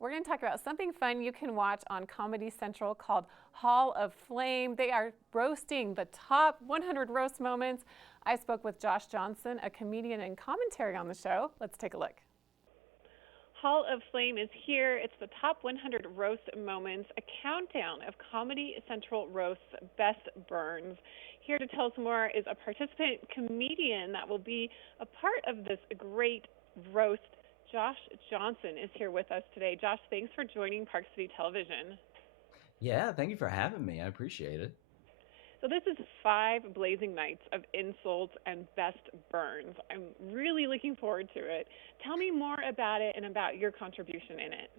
We're going to talk about something fun you can watch on Comedy Central called Hall of Flame. They are roasting the top 100 roast moments. I spoke with Josh Johnson, a comedian and commentary on the show. Let's take a look. Hall of Flame is here. It's the top 100 roast moments, a countdown of Comedy Central roasts best burns. Here to tell us more is a participant comedian that will be a part of this great roast. Josh Johnson is here with us today. Josh, thanks for joining Park City Television. Yeah, thank you for having me. I appreciate it. So this is 5 blazing nights of insults and best burns. I'm really looking forward to it. Tell me more about it and about your contribution in it.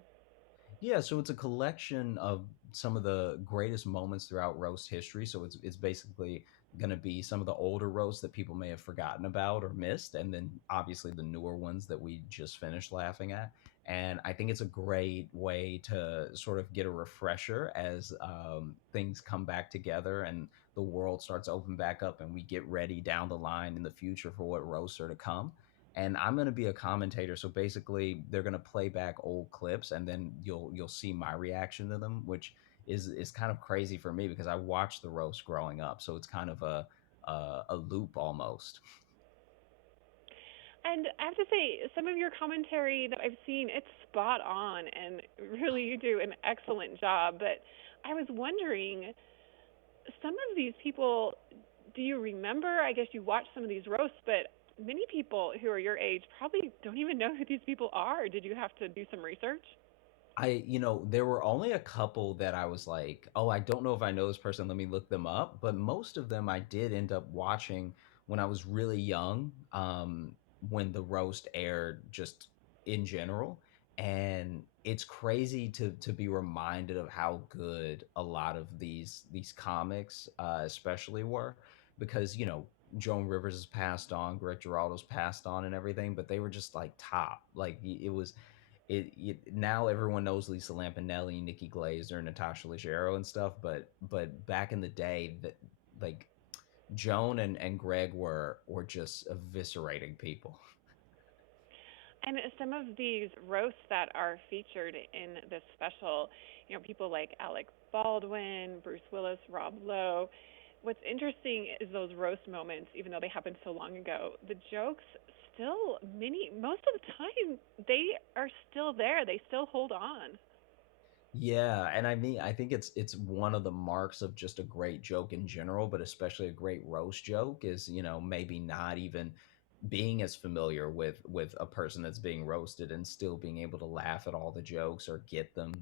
Yeah, so it's a collection of some of the greatest moments throughout roast history. So it's basically going to be some of the older roasts that people may have forgotten about or missed, and then obviously the newer ones that we just finished laughing at. And I think it's a great way to sort of get a refresher as things come back together and the world starts to open back up, and we get ready down the line in the future for what roasts are to come. And I'm going to be a commentator. So basically, they're going to play back old clips, and then you'll see my reaction to them, which is kind of crazy for me because I watched the roast growing up. So it's kind of a loop almost. And I have to say, some of your commentary that I've seen, it's spot on, and really you do an excellent job. But I was wondering, some of these people, do you remember? I guess you watched some of these roasts, but many people who are your age probably don't even know who these people are. Did you have to do some research? There were only a couple that I was like, oh, I don't know if I know this person. Let me look them up. But most of them I did end up watching when I was really young, when the roast aired just in general. And it's crazy to be reminded of how good a lot of these comics, especially were, because Joan Rivers has passed on, Greg Giraldo's passed on, and everything, but they were just like top. Like it was now everyone knows Lisa Lampanelli, Nikki Glazer, Natasha Leggero, and stuff. But back in the day, that like Joan and Greg were just eviscerating people. And some of these roasts that are featured in this special, people like Alec Baldwin, Bruce Willis, Rob Lowe. What's interesting is those roast moments, even though they happened so long ago, the jokes still most of the time they are still there. They still hold on. Yeah, and I mean, I think it's one of the marks of just a great joke in general, but especially a great roast joke is, maybe not even being as familiar with a person that's being roasted and still being able to laugh at all the jokes or get them,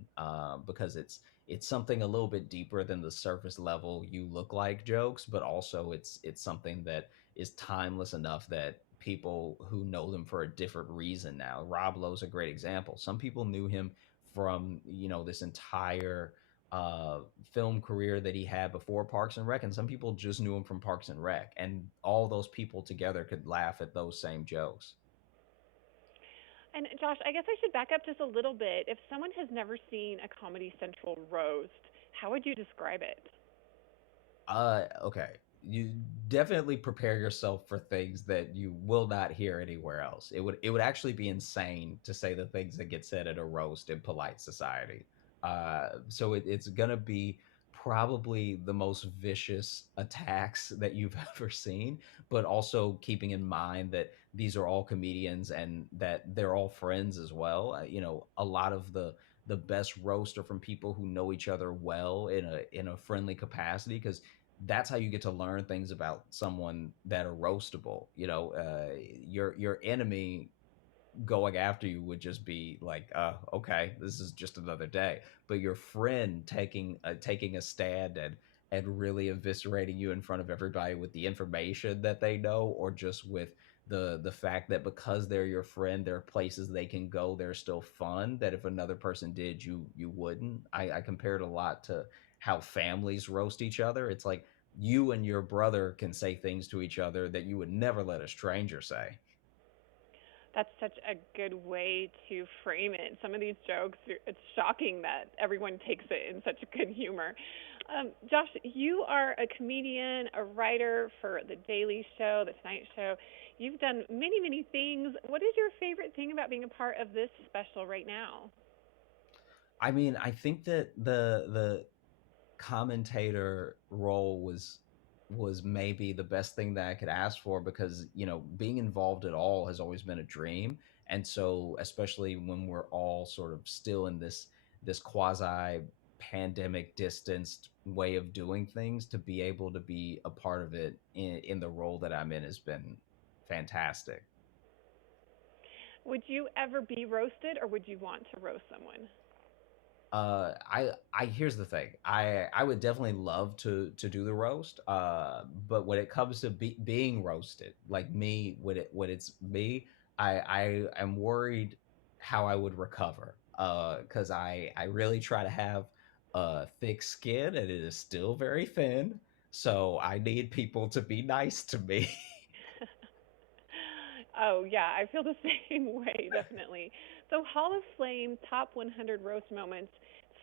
because it's something a little bit deeper than the surface level you look like jokes, but also it's something that is timeless enough that people who know them for a different reason now. Rob Lowe's a great example. Some people knew him from this entire film career that he had before Parks and Rec, and some people just knew him from Parks and Rec, and all those people together could laugh at those same jokes. And Josh, I guess I should back up just a little bit. If someone has never seen a Comedy Central roast, how would you describe it? Okay. You definitely prepare yourself for things that you will not hear anywhere else. It would actually be insane to say the things that get said at a roast in polite society. So it's gonna be probably the most vicious attacks that you've ever seen, but also keeping in mind that these are all comedians and that they're all friends as well. A lot of the best roast are from people who know each other well in a friendly capacity, because that's how you get to learn things about someone that are roastable. Your enemy going after you would just be like, okay, this is just another day. But your friend taking a stand and really eviscerating you in front of everybody with the information that they know, or just with the fact that because they're your friend, there are places they can go. They're still fun. That if another person did, you wouldn't. I compare it a lot to how families roast each other. It's like you and your brother can say things to each other that you would never let a stranger say. That's such a good way to frame it. Some of these jokes, it's shocking that everyone takes it in such good humor. Josh, you are a comedian, a writer for The Daily Show, The Tonight Show. You've done many, many things. What is your favorite thing about being a part of this special right now? I mean, I think that the commentator role was maybe the best thing that I could ask for, because being involved at all has always been a dream. And so, especially when we're all sort of still in this quasi pandemic distanced way of doing things, to be able to be a part of it in the role that I'm in has been fantastic. Would you ever be roasted, or would you want to roast someone? I here's the thing. I would definitely love to do the roast. But when it comes to being roasted, like me, when it's me, I am worried how I would recover. Because I really try to have thick skin, and it is still very thin. So I need people to be nice to me. Oh, yeah, I feel the same way, definitely. So, Hall of Flame Top 100 Roast Moments,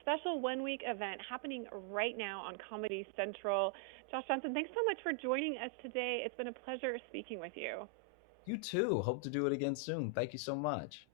special 1 week event happening right now on Comedy Central. Josh Johnson, thanks so much for joining us today. It's been a pleasure speaking with you. You too. Hope to do it again soon. Thank you so much.